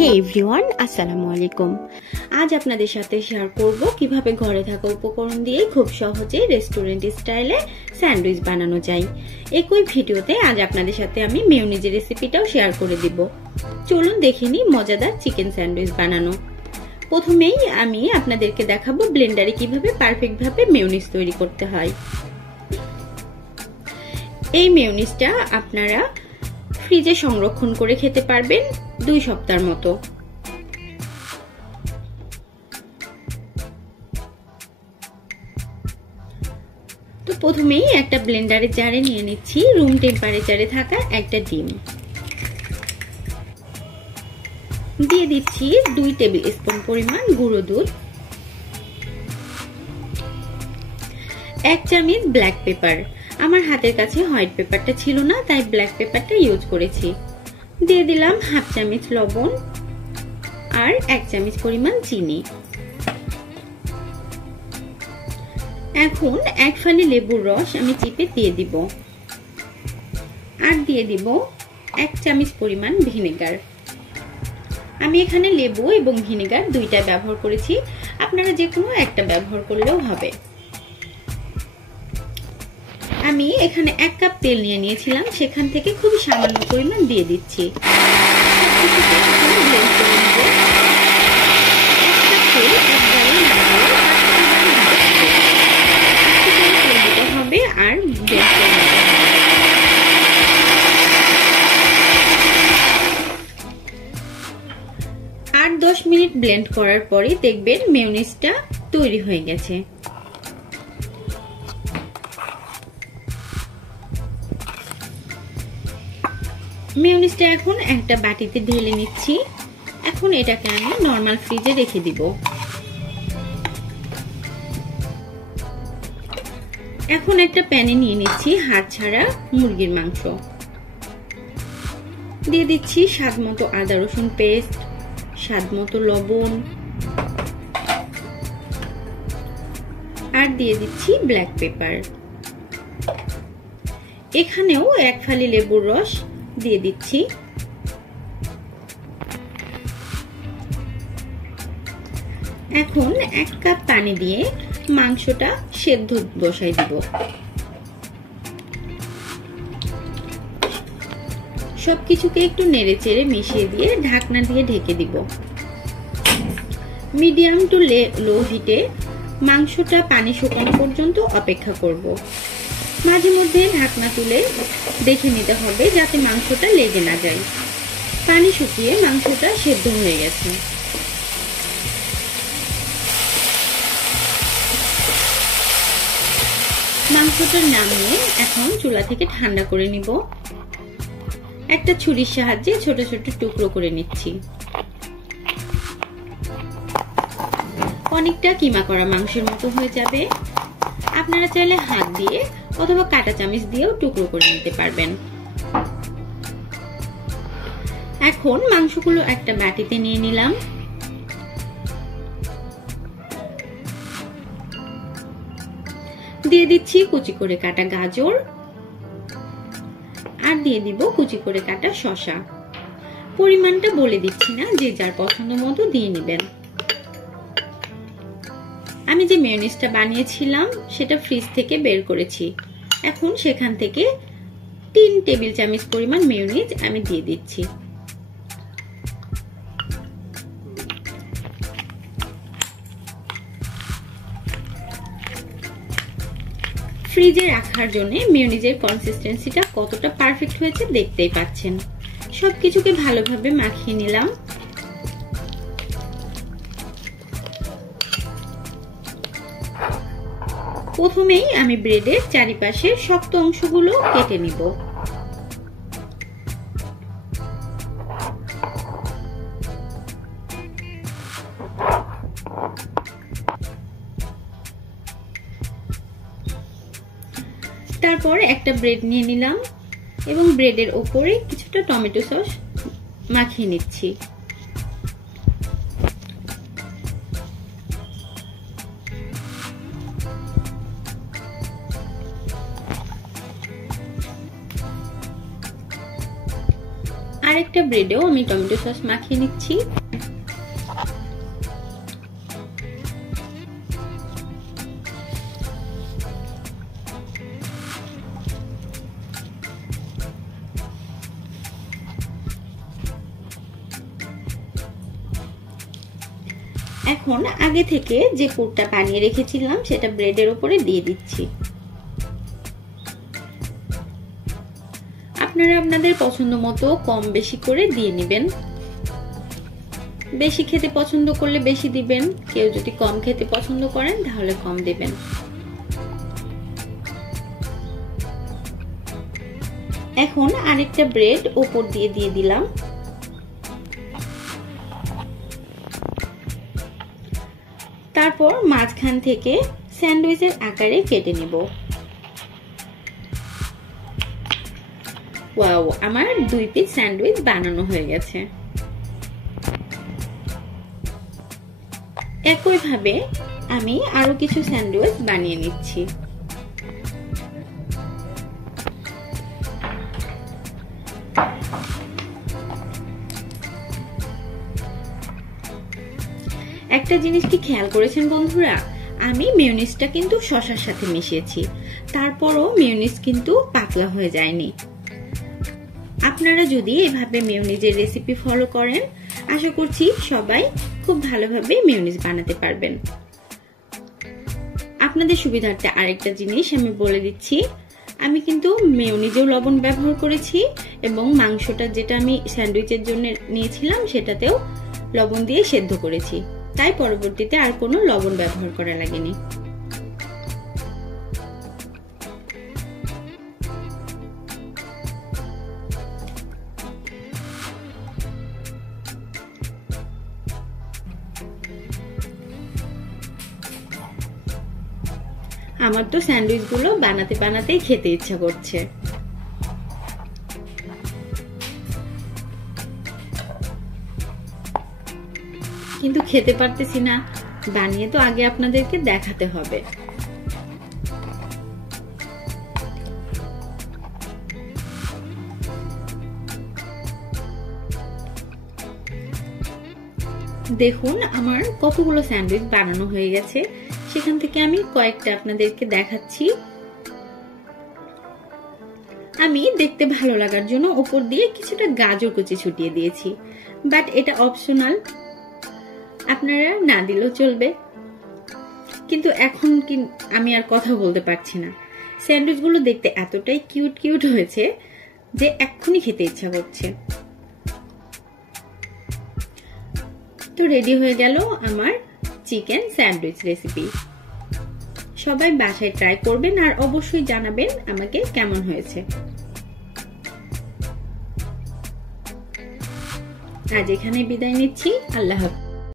হে everyone, আসসালামু আলাইকুম। আজ আপনাদের সাথে শেয়ার করব কিভাবে ঘরে থাকা উপকরণ দিয়ে খুব সহজে রেস্টুরেন্ট স্টাইলে স্যান্ডউইচ বানানো যায়। একই ভিডিওতে আজ আপনাদের সাথে আমি মেয়োনিজের রেসিপিটাও শেয়ার করে দিব। চলুন দেখে নিই মজাদার চিকেন স্যান্ডউইচ বানানো। প্রথমেই আমি আপনাদেরকে দেখাবো ব্লেন্ডারে কিভাবে পারফেক্টভাবে মেয়োনিজ তৈরি করতে হয়। এই মেয়োনিজটা আপনারা ফ্রিজে সংরক্ষণ করে খেতে পারবেন 2 সপ্তাহের মতো। তো প্রথমেই একটা ব্লেন্ডারের জারে নিয়ে নিচ্ছি রুম টেম্পারেচারে থাকা একটা ডিম। দিয়ে দিচ্ছি 2 টেবিল স্পুন পরিমাণ গুঁড়ো দুধ, 1 চামচ ব্ল্যাক পেপার। আমার হাতের কাছে হোয়াইট পেপারটা ছিল না, তাই ব্ল্যাক পেপারটা ইউজ করেছি। দিয়ে দিলাম 1/2 চামচ লবণ আর 1 চামচ পরিমাণ চিনি। এখন 1 ফালি লেবুর রস আমি চিপে দিয়ে দিব আর দিয়ে দিব 1 চামচ পরিমাণ ভিনেগার। আমি এখানে লেবু এবং ভিনেগার দুইটা ব্যবহার করেছি, আপনারা যে কোনো একটা ব্যবহার করলেও হবে। আমি এখানে 1 কাপ তেল নিয়ে নিয়েছিলাম, সেখান থেকে খুব সামান্য পরিমাণ দিয়ে দিচ্ছি। আর 10 মিনিট ব্লেন্ড করার পরে দেখবেন মেয়োনিজটা তৈরি হয়ে গেছে। মেয়োনিজটা এখন একটা বাটিতে ঢেলে নিচ্ছি। এখন এটাকে আমি নরমাল ফ্রিজে রেখে দিব। এখন একটা প্যানে নিয়ে নিচ্ছি হাড় ছাড়া মুরগির মাংস। দিয়ে দিচ্ছি স্বাদ মতো আদা রসুন পেস্ট, স্বাদ মতো লবণ আর দিয়ে দিচ্ছি ব্ল্যাক পেপার। এখানেও 1 ফালি লেবুর রস দিয়ে দিচ্ছি। এখন 1 কাপ পানি দিয়ে মাংসটা সেদ্ধ বসাই দিব। সবকিছুকে একটু নেড়ে চেড়ে মিশিয়ে দিয়ে ঢাকনা দিয়ে ঢেকে দিব। মিডিয়াম টু লো হিটে মাংসটা পানি শুকানো পর্যন্ত অপেক্ষা করব। মাঝে মধ্যে ঢাকনা তুলে দেখে নিতে হবে যাতে মাংসটা লেগে না যায়। পানি শুকিয়ে মাংসটা সেদ্ধ হয়ে গেছে। মাংসটা নামিয়ে এখন চুলা থেকে ঠান্ডা করে নিব। একটা ছুরির সাহায্যে ছোট ছোট টুকরো করে নিচ্ছি। অনেকটা কিমা করা মাংসের মতো হয়ে যাবে। আপনারা চাইলে হাত দিয়ে অথবা কাঁটা চামচ দিয়েও টুকরো করে নিতে পারবেন। এখন মাংসগুলো একটা বাটিতে নিয়ে নিলাম। দিয়ে দিচ্ছি কুচি করে কাটা গাজর আর দিয়ে দিব কুচি করে কাটা শসা। পরিমাণটা বলে দিচ্ছি না, যে যার পছন্দ মতো দিয়ে নেবেন। আমি যে মেয়োনিজটা বানিয়েছিলাম সেটা ফ্রিজ থেকে বের করেছি। এখন সেখান থেকে 3 টেবিল চামচ পরিমাণ মেয়োনিজ আমি দিয়ে দিচ্ছি। ফ্রিজে রাখার জন্য মেয়োনিজের কনসিস্টেন্সিটা কতটা পারফেক্ট হয়েছে দেখতেই পাচ্ছেন। সবকিছুকে ভালোভাবে মাখিয়ে নিলাম। প্রথমেই আমি ব্রেডের চারিপাশে শক্ত অংশগুলো কেটে নিব। তারপর একটা ব্রেড নিয়ে নিলাম এবং ব্রেডের উপরে কিছুটা টমেটো সস মাখিয়ে নিচ্ছি। আরেকটা ব্রেডেও আমি টমেটো সস মাখিয়ে নিচ্ছি। এখন আগে থেকে যে পুরটা বানিয়ে রেখেছিলাম সেটা ব্রেডের উপরে দিয়ে দিচ্ছি। আপনারা আপনাদের পছন্দ মতো কম বেশি করে দিয়ে নেবেন। বেশি খেতে পছন্দ করলে বেশি দিবেন, কেউ যদি কম খেতে পছন্দ করেন তাহলে কম দিবেন। এখন আরেকটা ব্রেড উপর দিয়ে দিলাম। তারপর মাঝখান থেকে স্যান্ডউইচের আকারে কেটে নিব। ওয়াও, আমার 2 পিস স্যান্ডউইচ বানানো হয়ে গেছে। একইভাবে আমি আরো কিছু স্যান্ডউইচ বানিয়ে নিচ্ছি। একটা জিনিস কি খেয়াল করেছেন বন্ধুরা, আমি মেয়োনিজটা কিন্তু শসার সাথে মিশিয়েছি, তারপরও মেয়োনিজ কিন্তু পাতলা হয়ে যায়নি। আপনারা যদি এভাবে মেয়োনিজের রেসিপি ফলো করেন, আশা করছি সবাই খুব ভালোভাবে মেয়োনিজ বানাতে পারবেন। আপনাদের সুবিধার্থে আরেকটা জিনিস আমি বলে দিচ্ছি, আমি কিন্তু মেয়োনিজেও লবণ ব্যবহার করেছি এবং মাংসটা যেটা আমি স্যান্ডউইচের জন্য নিয়েছিলাম সেটাতেও লবণ দিয়ে সেদ্ধ করেছি, তাই পরবর্তীতে আর কোনো লবণ ব্যবহার করা লাগেনি। আমার তো স্যান্ডউইচ গুলো বানাতে বানাতেই খেতে ইচ্ছা করছে। কিন্তু খেতে পারতেছি না, বানিয়ে তো আগে আপনাদেরকে দেখাতে হবে। দেখুন আমার কতগুলো স্যান্ডউইচ বানানো হয়ে গেছে, সেখান থেকে আমি কয়েকটা আপনাদেরকে দেখাচ্ছি। আমি দেখতে ভালো লাগার জন্য উপর দিয়ে কিছুটা গাজর কুচি ছুটিয়ে দিয়েছি, বাট এটা অপশনাল, আপনারা না দিলেও চলবে। কিন্তু এখন আমি আর কথা বলতে পারছি না, স্যান্ডউইচ গুলো দেখতে এতটাই কিউট কিউট হয়েছে যে এক্ষুনি খেতে ইচ্ছা করছে। তো রেডি হয়ে গেল আমার চিকেন স্যান্ডউইচ রেসিপি। সবাই বাসায় ট্রাই করবেন আর অবশ্যই জানাবেন আমাকে কেমন হয়েছে। আজ এখানে বিদায় নিচ্ছি, আল্লাহ হাফেজ।